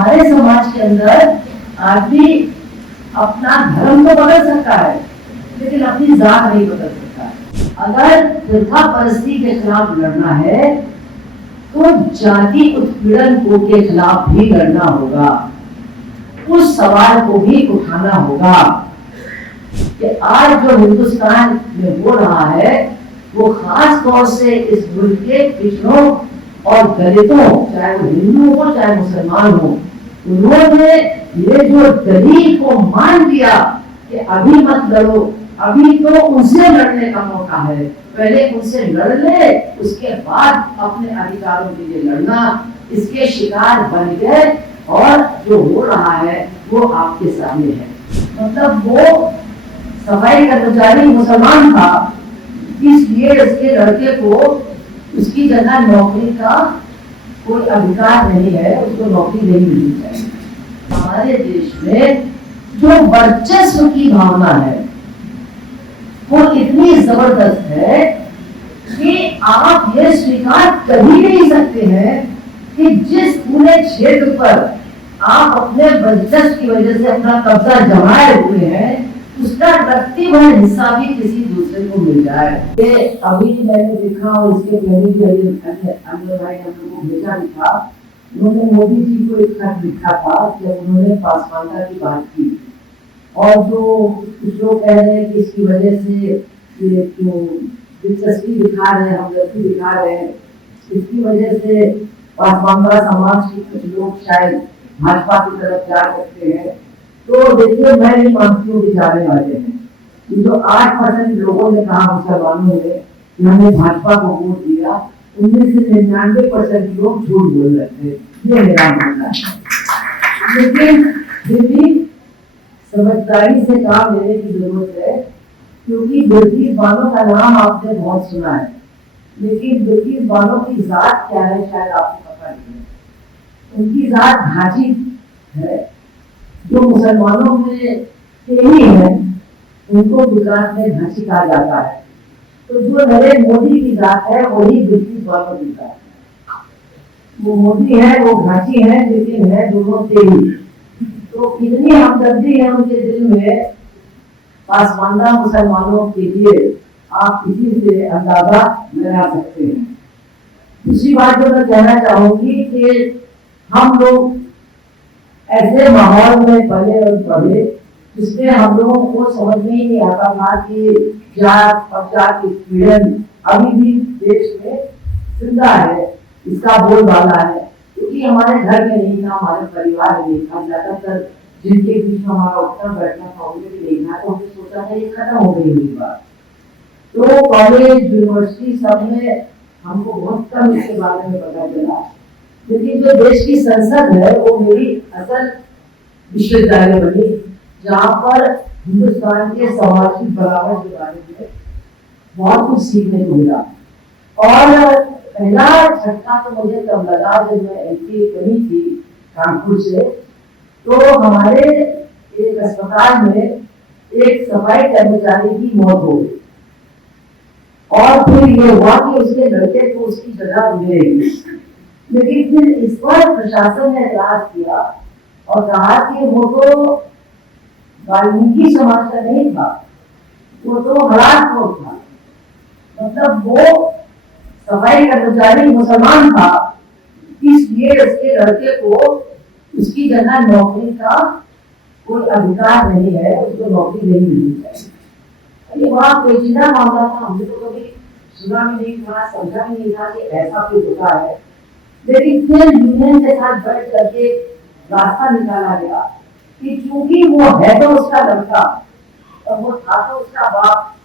हमारे समाज के अंदर आदमी अपना धर्म तो बदल सकता है लेकिन अपनी जात नहीं बदल सकता। अगर प्रथा परस्ती के खिलाफ लड़ना है तो जाति उत्पीड़न को के खिलाफ भी लड़ना होगा। उस सवाल को भी उठाना होगा कि आज जो हिंदुस्तान में हो रहा है वो खास तौर से इस मुल्क के पिछड़ों और दलितों, चाहे वो हिंदू हो चाहे मुसलमान हो, उन्होंने ये जो दलील को मान लिया कि अभी मत लड़ो, अभी तो उनसे लड़ने का मौका है, पहले उनसे लड़ ले, उसके बाद अपने अधिकारों के लिए लड़ना, इसके शिकार बन गए और जो हो रहा है वो आपके सामने है। मतलब वो सफाई कर्मचारी मुसलमान था, इसलिए उसके लड़के को उसकी जगह नौकरी का कोई अधिकार नहीं है, उसको नौकरी नहीं मिलनी चाहिए। हमारे देश में जो वर्चस्व की भावना है वो इतनी जबरदस्त है कि आप ये स्वीकार कर ही नहीं सकते हैं कि जिस पूरे क्षेत्र पर आप अपने वर्चस्व की वजह से अपना कब्जा जमाए हुए हैं उसका रत्ती भर हिस्सा भी किसी दूसरे को मिल जाए। ये अभी मैंने देखा और इसके पहले भी अमर भाई हम लोगों को भेजा भी था, उन्होंने मोदी जी को एक खत लिखा था जब उन्होंने पासवानता की बात की और जो कुछ लोग कह रहे हैं कि इसकी वजह से दिलचस्पी दिखा रहे हैं, हमदर्दी दिखा रहे हैं, इसकी वजह से पासवानता समाज के कुछ लोग शायद भाजपा की तरफ जा सकते हैं। तो देखिए मैं नहीं मानती हूँ कि जाने वाले हैं। ये जो 8% लोगों ने कहा मुसलमानों ने कि हमने भाजपा को वोट दिया, उनमें से 99% लोग झूठ बोल रहे थे, ये मेरा मानना है। लेकिन फिर भी समझदारी से काम लेने की जरूरत है, क्योंकि बिल्किस बानो का नाम आपने बहुत सुना है, लेकिन बिल्किस बानो की जात क्या है शायद आपको पता नहीं है। उनकी जात घाची है, जो मुसलमानों में तेली है उनको गुजरात में घाची कहा जाता है। तो जो नरेंद्र मोदी की जात है वही बिल्किस बानो की जात है। वो मोदी है, वो घाची है, लेकिन है दोनों तेली। तो इतनी हमदर्दी है उनके दिल में पासवानदा मुसलमानों के लिए, आप इसी से अंदाजा लगा सकते हैं। दूसरी बात जो मैं कहना चाहूंगी कि हम लोग ऐसे माहौल में पले और पढ़े जिसमें हम लोगों को समझ में ही नहीं आता था कि जात पश्चात पीड़न अभी भी देश में जिंदा है, इसका बोलबाला है, क्योंकि हमारे घर में नहीं था, हमारे परिवार में नहीं था। ज्यादातर जिनके बीच में हमारा उठना बैठना था उनमें भी नहीं था, तो हमने सोचा था ये खत्म हो गई हुई बात। तो कॉलेज यूनिवर्सिटी सब में हमको बहुत कम इसके बारे में पता चला, लेकिन जो देश की संसद है वो मेरी असल विश्वविद्यालय बनी, जहाँ पर हिंदुस्तान के सामाजिक बराबर के बारे में बहुत कुछ सीखने को मिला। और पहला झटका तो मुझे तब लगा जब मैं एमपी बनी थी कानपुर से, तो हमारे एक अस्पताल में एक सफाई कर्मचारी की मौत हो गई और फिर ये हुआ कि उसके लड़के को उसकी जगह मिलेगी। लेकिन फिर इस पर प्रशासन ने एतराज किया और कहा कि वो तो वाल्मीकि समाज का नहीं था, वो तो हरासपुर था। मतलब वो सफाई कर्मचारी मुसलमान था, इसलिए उसके लड़के को उसकी जगह नौकरी का कोई अधिकार नहीं है, उसको नौकरी नहीं मिलनी चाहिए। ये बड़ा पेचीदा मामला था, हमने तो कभी सुना भी नहीं था, समझा भी नहीं था कि ऐसा कोई होता है। लेकिन फिर यूनियन के साथ बैठ करके रास्ता निकाला गया कि चूंकि वो है तो उसका लड़का और वो था तो उसका बाप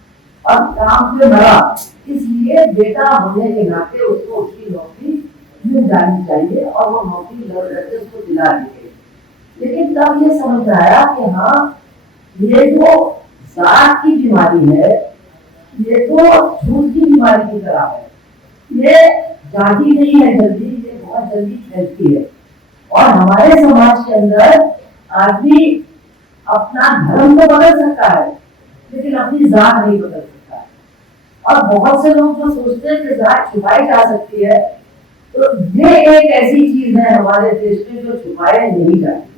और काम पे मरा, इसलिए बेटा होने के नाते उसको उसकी नौकरी मिल जानी चाहिए और वो नौकरी लड़ करके उसको दिला दी गई। लेकिन तब ये समझ आया कि हाँ ये जो जात की बीमारी है ये तो झूठ की बीमारी की तरह है, ये जाती नहीं है जल्दी, ये बहुत जल्दी फैलती है। और हमारे समाज के अंदर आदमी अपना धर्म तो बदल सकता है लेकिन अपनी जात नहीं बदल सकता है। और बहुत से लोग जो सोचते हैं कि जात छुपाई जा सकती है, तो ये एक ऐसी चीज है हमारे देश में जो छुपाए नहीं जाती,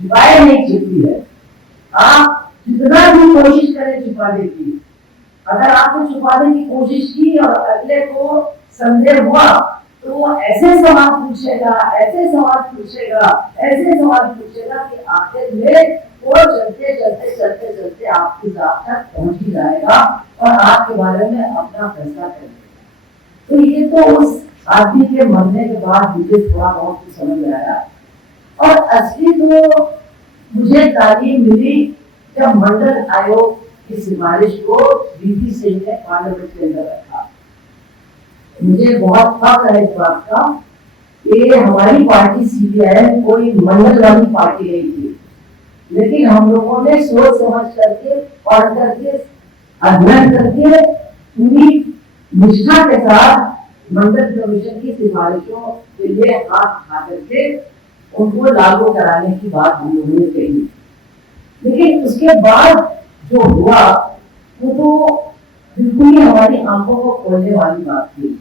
छुपाए नहीं छुपती है। आप जितना भी कोशिश करें छुपाने की, अगर आपने छुपाने की कोशिश की और अगले को संदेह हुआ तो वो ऐसे सवाल पूछेगा, ऐसे सवाल पूछेगा, ऐसे सवाल पूछेगा कि आखिर में वो चलते चलते चलते चलते आपकी जात तक पहुंच ही जाएगा और आपके बारे में अपना फैसला करेगा। तो ये तो उस आदमी के मरने के बाद मुझे थोड़ा बहुत समझ में आया। और असली तो मुझे तालीम मिली जब मंडल आयोग की सिफारिश को वीपी सिंह ने पार्लियामेंट के अंदर रखा। मुझे बहुत फख्र है इस बात का कि हमारी पार्टी सीपीआई कोई मंडल वाली पार्टी नहीं थी, लेकिन हम लोगों ने सोच समझ करके, पढ़ करके, अध्ययन करके, पूरी निष्ठा के साथ मंडल कमीशन की सिफारिशों के लिए हाथ उठा करके उनको लागू कराने की बात हम लोगों ने कही। लेकिन उसके बाद जो हुआ वो तो बिल्कुल ही हमारी आंखों को खोलने वाली बात थी।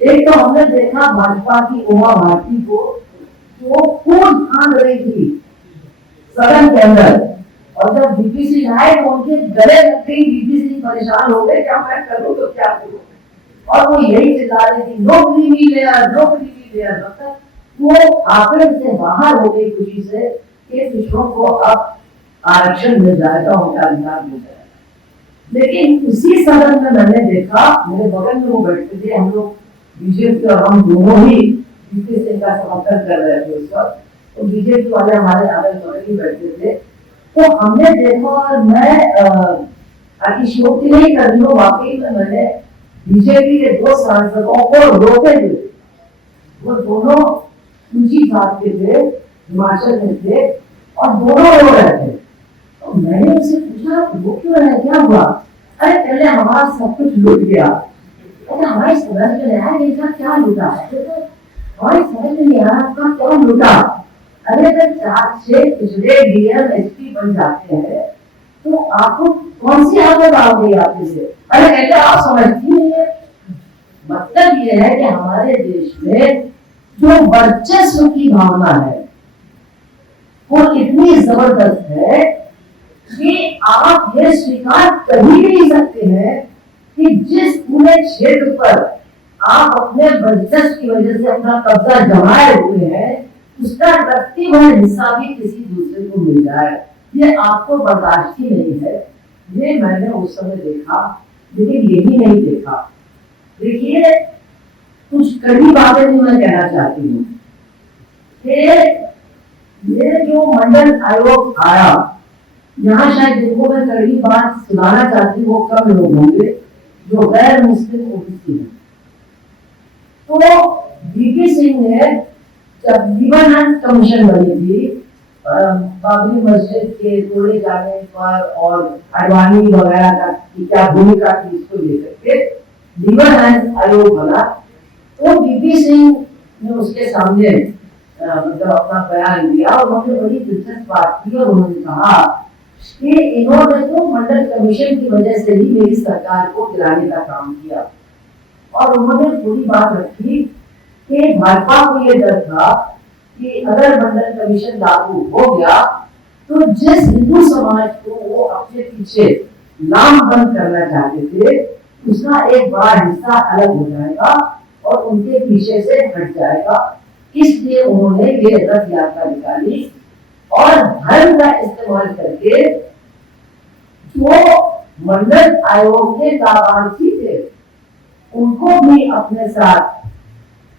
एक तो हमने देखा भाजपा की उमा भारती को जो खूब फांद रही थी सदन के अंदर, और जब वीपी सिंह आए तो उनके गले लग गई। वीपी सिंह परेशान हो गए, क्या मैं करूं तो क्या करूं, और वो यही चिल्ला रही थी नौकरी भी ले, नौकरी भी ले। मतलब वो आंकड़े से बाहर हो गई खुशी से कि पिछड़ों को अब आरक्षण मिल जाएगा, उनका अधिकार मिल जाएगा। लेकिन उसी सदन में मैंने देखा, मेरे बगल में वो बैठते थे, हम लोग बीजेपी और हम दोनों ही वीपी सिंह का समर्थन कर रहे थे उस वक्त, तो बीजेपी वाले हमारे अगल बगल ही बैठे थे। तो हमने देखा, और मैं अतिशयोक्ति नहीं कर रही हूँ, वाकई में मैंने बीजेपी के दो सांसदों को रोके हुए, वो दोनों ऊंची जात के थे, हिमाचल में थे, और दोनों रो रहे थे। तो मैंने उनसे पूछा वो क्यों है, क्या हुआ? अरे पहले हमारा सब कुछ लूट गया। हमारी समझ में नहीं आया इनका क्या लूटा है, हमारी समझ में नहीं आया आपका क्या लूटा। अरे अगर 4-6 पिछड़े डीएम एसपी बन जाते हैं तो आपको कौन सी आदत आ गई आपके से? अरे कहते आप समझती नहीं है। मतलब ये है कि हमारे देश में जो वर्चस्व की भावना है वो इतनी जबरदस्त है कि आप ये स्वीकार कर ही नहीं सकते हैं कि जिस पूरे क्षेत्र पर आप अपने वर्चस्व की वजह से अपना कब्जा जमाए हुए हैं उसका रत्ती भर हिस्सा भी किसी दूसरे को मिल जाए, ये आपको बर्दाश्त ही नहीं है। ये मैंने उस समय देखा, लेकिन यही नहीं देखा। देखिए कुछ कड़ी बातें भी मैं कहना चाहती हूँ कि ये जो मंडल आयोग आया, यहाँ शायद जिनको मैं कड़ी बात सुनाना चाहती हूँ वो कम लोग होंगे जो गैर मुस्लिम ओबीसी हैं। तो वीपी सिंह ने जब लिबरल कमीशन बनी थी बाबरी मस्जिद के तोड़े जाने पर और अडवाणी वगैरह का क्या भूमिका थी इसको लेकर के लिबरल आयोग बना, तो वीपी सिंह ने उसके सामने मतलब अपना बयान दिया और उन्होंने बड़ी दिलचस्प बात की और उन्होंने कहा कि इन्होंने तो मंडल कमीशन की वजह से ही मेरी सरकार को गिराने का काम किया। और उन्होंने पूरी बात रखी कि भाजपा को यह डर था कि अगर मंडल कमीशन लागू हो गया तो जिस हिंदू समाज को वो अपने पीछे नामबंद करना चाहते थे उसका एक बड़ा हिस्सा अलग हो जाएगा और उनके पीछे से हट जाएगा। इसलिए उन्होंने ये रथ यात्रा निकाली और धर्म का इस्तेमाल करके जो मंडल आयोग के लाभार्थी थे उनको भी अपने साथ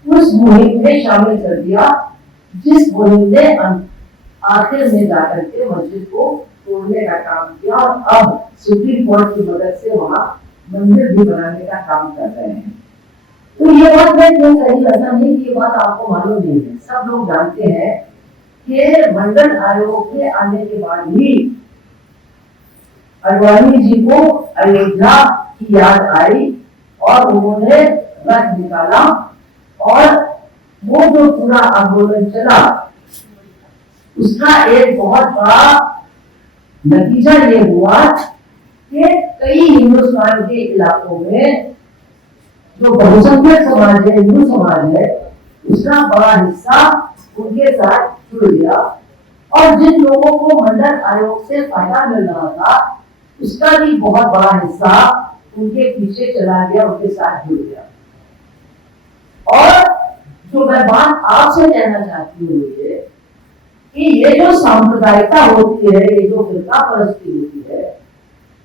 उस मुहिम में शामिल कर दिया, जिस मुहिम ने आखिर में जाकर के मस्जिद को तोड़ने का काम किया और अब सुप्रीम कोर्ट की मदद से वहां मंदिर भी बनाने का काम कर रहे हैं। तो ये बात मैं क्यों कही, ऐसा नहीं कि ये बात आपको मालूम नहीं है, सब लोग जानते हैं कि मंडल आयोग के आने के बाद ही अडवाणी जी को अयोध्या की याद आई और उन्होंने रथ निकाला और वो जो पूरा आंदोलन चला उसका एक बहुत बड़ा नतीजा ये हुआ कि कई हिंदुस्तान के इलाकों में जो बहुसंख्यक समाज है, हिंदू समाज है, उसका बड़ा हिस्सा उनके साथ जुड़ गया और जिन लोगों को मंडल आयोग से फायदा मिल रहा था उसका भी बहुत बड़ा हिस्सा उनके पीछे चला गया, उनके साथ जुड़ गया। और जो मैं बात आपसे कहना चाहती हूँ ये कि ये जो सांप्रदायिकता होती है, ये जो फिरका परस्ती होती है,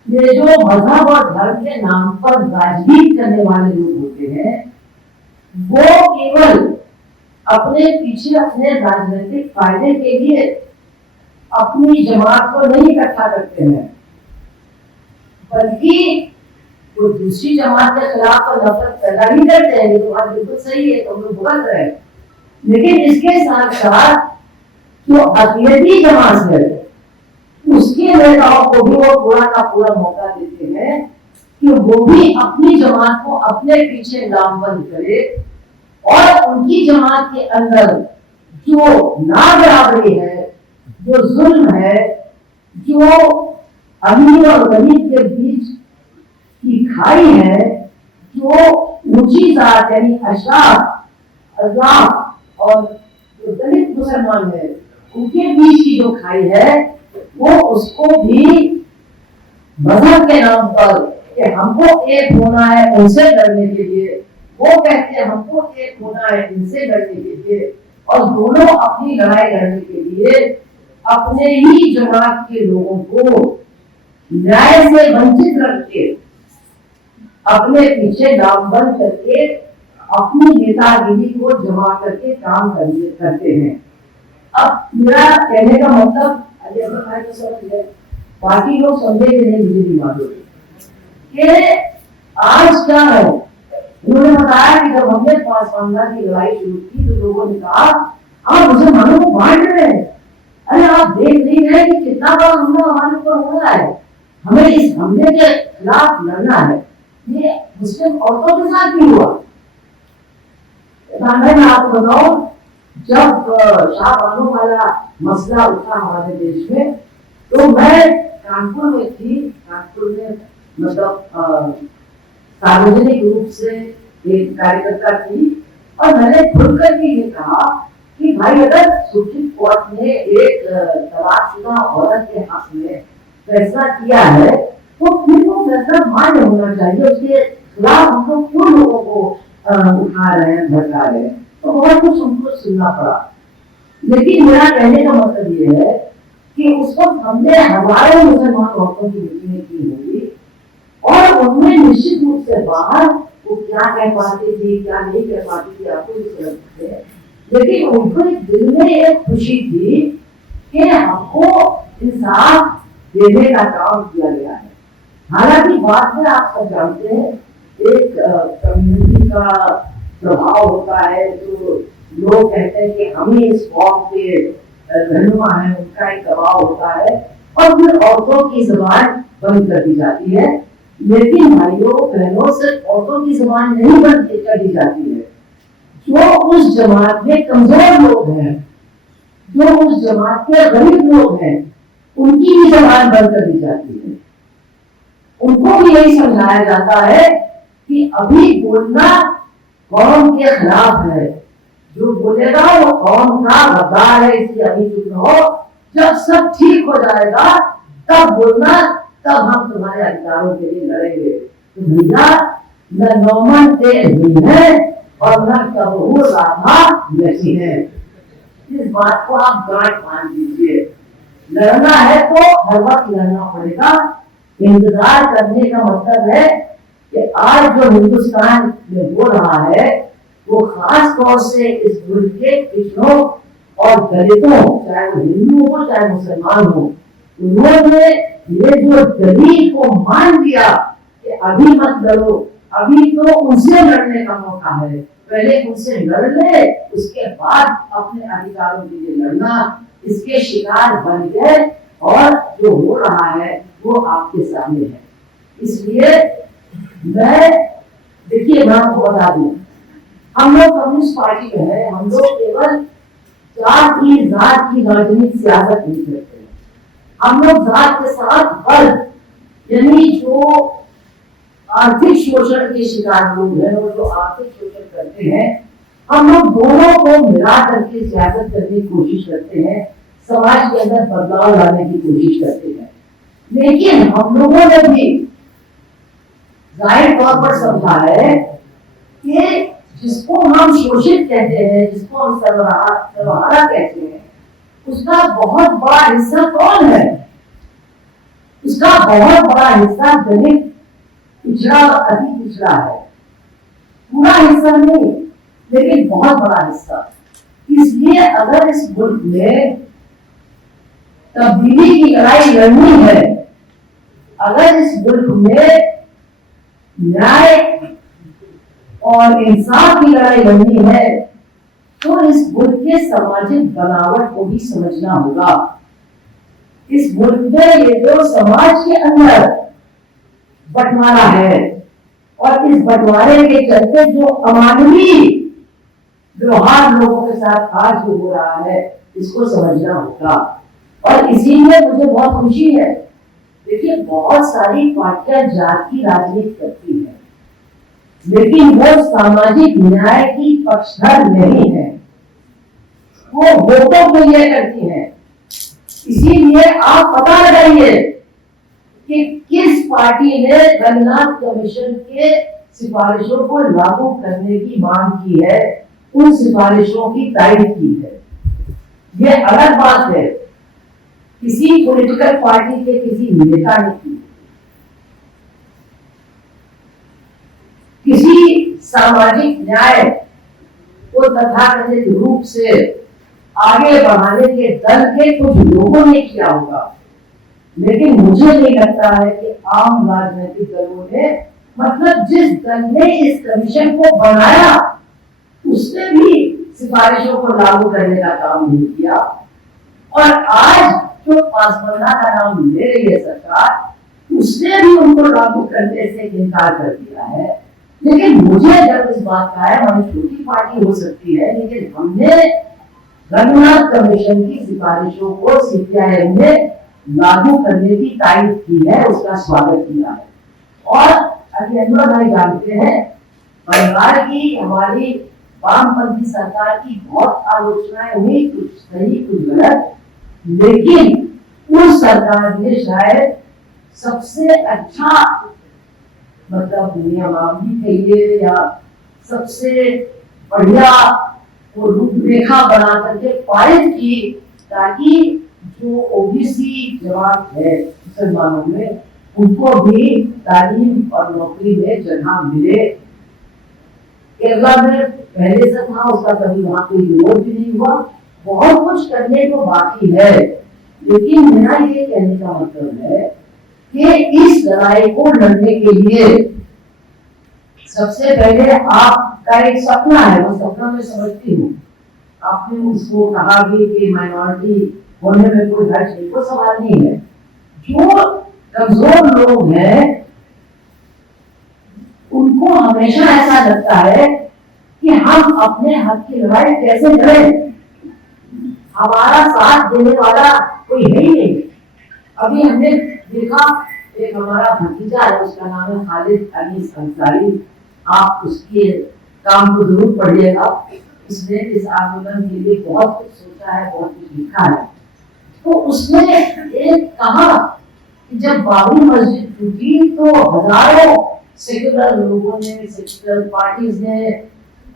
ये जो मजहब और धर्म के नाम पर राजनीति करने वाले लोग होते हैं, वो केवल अपने पीछे अपने राजनीतिक फायदे के लिए अपनी जमात को नहीं इकट्ठा करते हैं, बल्कि वो दूसरी जमात के खिलाफ तो नफरत पैदा ही करते हैं। ये तो बात बिल्कुल सही है, तो हम लोग भुगत रहे हैं। लेकिन इसके साथ साथ जो अकेली जमात है उसके नेताओं को भी वो पूरा का पूरा मौका देते हैं कि वो भी अपनी जमात को अपने पीछे लामबंद करे और उनकी जमात के अंदर जो नाबराबरी है, जो जुल्म है, जो अमीर और गरीब के बीच की खाई है, जो ऊंची जात यानी अशराफ अल्लाह और जो दलित मुसलमान है उनके बीच की जो खाई है, वो उसको भी मजहब के नाम पर कि हमको एक होना है उनसे लड़ने के लिए, वो कहते हैं हमको एक होना है इनसे लड़ने के लिए, और दोनों अपनी लड़ाई लड़ने के लिए अपने ही जमात के लोगों को न्याय से वंचित रखते, अपने पीछे लामबंद करके अपनी नेतागिरी को जमा करके काम करते हैं। अब मेरा कहने का मतलब तो समझ गए, बाकी लोग समझेंगे नहीं, मुझे नहीं मालूम कि आज क्या है। उन्होंने बताया कि जब हमने पासवानदा की लड़ाई शुरू की तो लोगों ने कहा आप मुसलमानों को बांट रहे हैं, अरे आप देख नहीं रहे कि कितना बड़ा हमला हमारे ऊपर हो रहा है, हमें इस हमले के खिलाफ लड़ना है। ये मुस्लिम औरतों के साथ भी हुआ। मैं आपको बताऊं, जब शाह बानो वाला मसला उठा हमारे देश में, तो मैं कानपुर में थी, कानपुर में मतलब सार्वजनिक रूप से एक कार्यकर्ता थी, और मैंने खुलकर के ये कहा कि भाई अगर सुप्रीम कोर्ट ने एक तलाकशुदा औरत के हक में फैसला किया है तो फिर वो फैसला मान्य होना चाहिए, उसके खिलाफ हम लोग क्यों लोगों को उठा रहे हैं, भड़का रहे हैं। तो बहुत कुछ हमको सुनना पड़ा। लेकिन मेरा कहने का मतलब ये है कि उस वक्त हमने हजारों मुसलमान औरतों की मीटिंग की होगी और उनमें निश्चित रूप से बाहर वो क्या कह पाती थी क्या नहीं कह पाती थी आपको भी समझते हैं, लेकिन उनको एक दिल में एक खुशी थी कि हमको इंसाफ देने का काम किया गया है। हालांकि बाद में आप सब जानते हैं एक कम्युनिटी का प्रभाव होता है, जो लोग कहते हैं कि हम ही इस कौम के रहनुमा हैं, उनका एक दबाव होता है और फिर औरतों की जुबान बंद कर दी जाती है। लेकिन भाइयों बहनों, सिर्फ औरतों की जुबान नहीं बंद कर दी जाती है, जो उस जमात में कमजोर लोग हैं, जो उस जमात के गरीब लोग हैं, उनकी भी जुबान बंद कर दी जाती है। उनको भी यही समझाया जाता है कि अभी बोलना कौम के खिलाफ है, जो बोलेगा वो कौम का गद्दार है, इसलिए अभी चुप रहो, जब सब ठीक हो जाएगा तब बोलना, तब हम तुम्हारे अधिकारों के लिए लड़ेंगे। तो भैया न नौमन तेज हुई है और न कबहू राधा नहीं है, इस बात को आप गांठ मान लीजिए। लड़ना है तो हर वक्त लड़ना पड़ेगा। इंतजार करने का मतलब है कि आज जो हिंदुस्तान में हो रहा है वो खास तौर से इस मुल्क के पिछड़ों और दलितों, चाहे वो हिंदू हो चाहे मुसलमान हो, उन्होंने ये जो दलील को मान लिया कि अभी मत लड़ो, अभी तो उनसे लड़ने का मौका है, पहले उनसे लड़ ले, उसके बाद अपने अधिकारों के लिए लड़ना। इसके शिकार बन गए और जो हो रहा है वो आपके सामने है। इसलिए मैं देखिए मैं आपको बता दूं, हम लोग कम्युनिस्ट पार्टी में है, हम लोग केवल जात की राजनीतिक सियासत नहीं करते हैं, हम लोग जात के साथ वर्ग यानी जो आर्थिक शोषण के शिकार लोग हैं और जो आर्थिक शोषण करते हैं हम लोग दोनों को मिला करके सियासत करने की कोशिश करते हैं, समाज के अंदर बदलाव लाने की कोशिश करते हैं। लेकिन हम लोगों ने भी जाहिर तौर पर समझा है कि जिसको हम शोषित कहते हैं, जिसको हम सर्वहारा कहते हैं, उसका बहुत बड़ा हिस्सा कौन है? उसका बहुत बड़ा हिस्सा दलित, पिछड़ा और अति पिछड़ा है। पूरा हिस्सा नहीं, लेकिन बहुत बड़ा हिस्सा। इसलिए अगर इस मुल्क में तब्दीली की लड़ाई लड़नी है, अगर इस मुल्क में न्याय और इंसाफ की लड़ाई लड़नी है, तो इस मुल्क के सामाजिक बनावट को भी समझना होगा। इस मुल्क में ये जो समाज के अंदर बंटवारा है और इस बंटवारे के चलते जो अमानवीय व्यवहार लोगों के साथ आज जो हो रहा है, इसको समझना होगा। और इसीलिए मुझे बहुत खुशी है, देखिए बहुत सारी पार्टियां जाति की राजनीति करती है, लेकिन वो सामाजिक न्याय की पक्षधर नहीं है, वो वोटों के लिए करती है। इसीलिए आप पता लगाइए कि किस पार्टी ने रंगनाथ कमीशन के सिफारिशों को लागू करने की मांग की है, उन सिफारिशों की तारीफ की है। ये अलग बात है, किसी पॉलिटिकल पार्टी के किसी नेता ने की, किसी सामाजिक न्याय को तथाकथित रूप से आगे बढ़ाने के दल के कुछ लोगों ने किया होगा। लेकिन मुझे नहीं लगता है कि आम राजनीतिक दलों ने, मतलब जिस दल ने इस कमीशन को बनाया, उसने भी सिफारिशों को लागू करने का काम नहीं किया। और आज जो पासवान का नाम ले रही है सरकार, उसने भी उनको लागू करने से इनकार कर दिया है। लेकिन मुझे जब इस बात का है, हमारी छोटी पार्टी हो सकती है, लेकिन हमने रंगनाथ कमीशन की सिफारिशों को सीपीआईएम ने लागू करने की तारीफ की है, उसका स्वागत किया है। और अभिनंदन भाई जानते हैं, बंगाल की हमारी वामपंथी सरकार की बहुत आलोचनाएं हुई, कुछ सही कुछ गलत, लेकिन उस सरकार ने शायद सबसे अच्छा, मतलब नियमावली कहिए या सबसे बढ़िया वो रूपरेखा बना करके पारित की, ताकि जो ओबीसी जवान है मुसलमानों में, उनको भी तालीम और नौकरी में जगह मिले। केरला में पहले से था, उसका कभी वहां कोई विरोध भी नहीं हुआ। बहुत कुछ करने को बाकी है, लेकिन मेरा ये कहने का मतलब है कि इस लड़ाई को लड़ने के लिए सबसे पहले आपका एक सपना है, वो सपना मैं समझती हूँ। आपने उसको कहा भी कि माइनॉरिटी होने में कोई हर्ज नहीं, कोई सवाल नहीं है। जो कमजोर लोग हैं उनको हमेशा ऐसा लगता है कि हम अपने हक की लड़ाई कैसे लड़ें, हमारा साथ देने वाला कोई है ही नहीं। अभी हमने देखा, एक हमारा भतीजा है, उसका नाम है खालिद अली अंसारी, आप उसके काम को जरूर पढ़िएगा। उसने इस आंदोलन के लिए बहुत कुछ सोचा है, बहुत कुछ लिखा है। तो उसने एक कहा कि जब बाबरी मस्जिद टूटी तो हजारों सेक्युलर लोगों ने, सेक्युलर पार्टीज ने,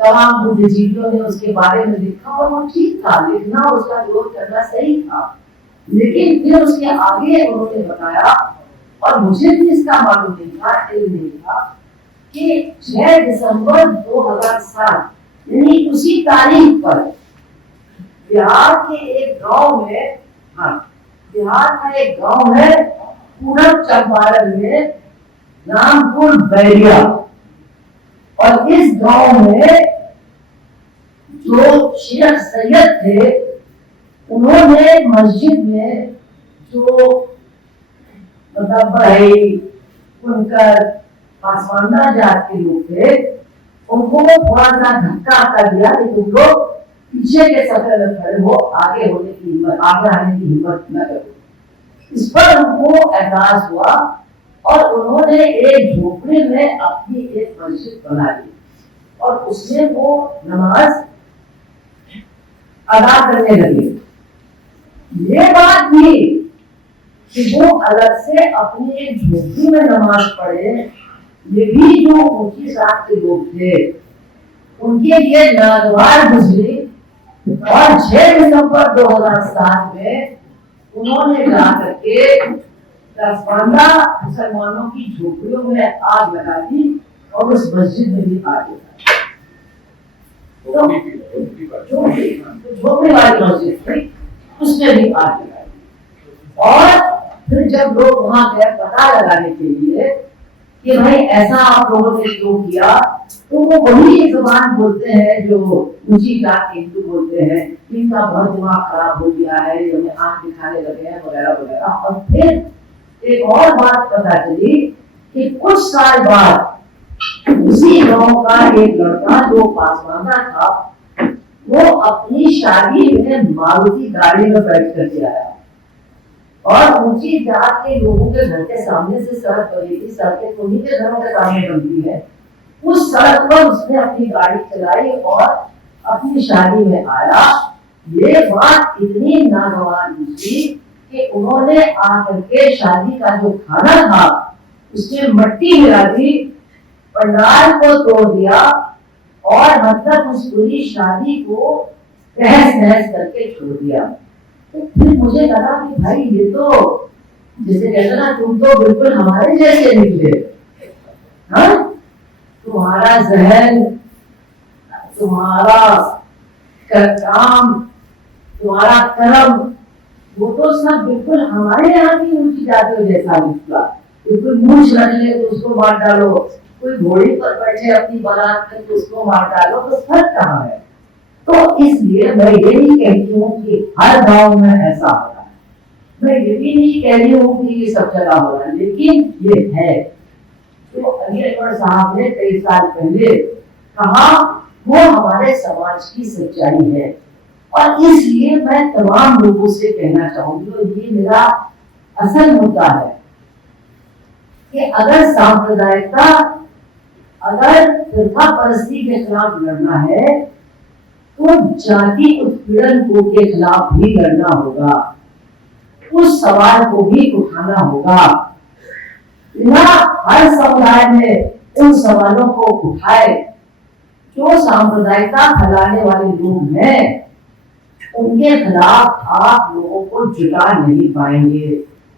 तमाम बुद्धिजीवियों ने उसके बारे में लिखा, और वो ठीक था, लिखना, उसका विरोध करना सही था। लेकिन फिर उसके आगे उन्होंने बताया, और मुझे भी इसका मालूम नहीं था, इल्म नहीं था, कि 6 दिसंबर 2007 यानी उसी तारीख पर बिहार के एक गांव में, हाँ, बिहार का एक गांव है पूरब चंपारण में, रामपुर बैरिया, और इस गांव में जो शेख सैयद थे, उन्होंने मस्जिद में जो मतलब भाई उनका पासवानदा जात के लोग थे, उनको थोड़ा सा धक्का कर दिया कि तुम लोग पीछे के सफर में खड़े हो, आगे होने की हिम्मत, आगे आने की हिम्मत न करो। इस पर उनको एहसास हुआ और उन्होंने एक झोपड़ी में अपनी एक मस्जिद बना ली और उसमें वो नमाज अदा करने लगे। ये बात थी कि वो अलग से अपनी एक झोपड़ी में नमाज पढ़े, ये भी जो ऊंची जात के लोग थे उनके लिए नागवार गुजरी। और 6 दिसंबर 2007 में उन्होंने जा करके 10-15 मुसलमानों की झोपड़ियों में आग लगा दी और उस मस्जिद में भी आग लगा दी। तो झोपड़ी वाली मस्जिद थी, उसमें भी आग लगा दी। और फिर जब लोग वहां गए पता लगाने के लिए कि भाई ऐसा आप लोगों ने क्यों किया, तो वो वही जुबान बोलते हैं जो ऊंची जात के हिंदू बोलते हैं, इनका बहुत दिमाग खराब हो गया है, ये आंख दिखाने लगे हैं वगैरह वगैरह। और फिर एक और बात पता चली कि कुछ साल बाद उसी गांव का एक लड़का जो पासवाना था, वो अपनी शादी में मारुति गाड़ी में बैठ करके आया और ऊंची जात के लोगों के घर के सामने से सड़क बनी थी, सड़कें उन्हीं के घरों के सामने बनती है, उस सड़क पर उसने अपनी गाड़ी चलाई और अपनी शादी में आया। ये बात इतनी नागवार थी कि उन्होंने आकर के शादी का जो खाना था उसमें मट्टी मिला दी, पंडाल को तोड़ दिया और मतलब उस पूरी शादी को तहस नहस करके छोड़ दिया। तो फिर मुझे लगा कि भाई ये तो जैसे कहते ना, तुम तो बिल्कुल हमारे जैसे निकले, हाँ? तुम्हारा जहन, तुम्हारा काम, तुम्हारा कर्म, वो तो सब बिल्कुल हमारे यहाँ की ऊंची जातियों जैसा निकला। बिल्कुल मूंछ रखने तो उसको मार डालो, कोई घोड़ी पर बैठे अपनी बारात में तो उसको मार डालो, तो फर्क कहाँ है? तो इसलिए मैं ये नहीं कहती हूँ कि हर गांव में ऐसा हो रहा है, मैं ये भी नहीं कह रही हूँ कि ये सब जगह हो रहा है, लेकिन ये है। तो अली अकबर साहब ने कई साल पहले कहा वो हमारे समाज की सच्चाई है। और इसलिए मैं तमाम लोगों से कहना चाहूंगी, और ये मेरा असल मुद्दा है कि अगर सांप्रदायिकता, अगर फिरका परस्ती के खिलाफ लड़ना है तो जाति उत्पीड़न को के खिलाफ भी लड़ना होगा, उस सवाल को भी उठाना होगा। ना हर समुदाय में उन सवालों को उठाए जो सांप्रदायिकता फैलाने वाले लोग हैं, उनके खिलाफ आप लोगों को जुटा नहीं पाएंगे।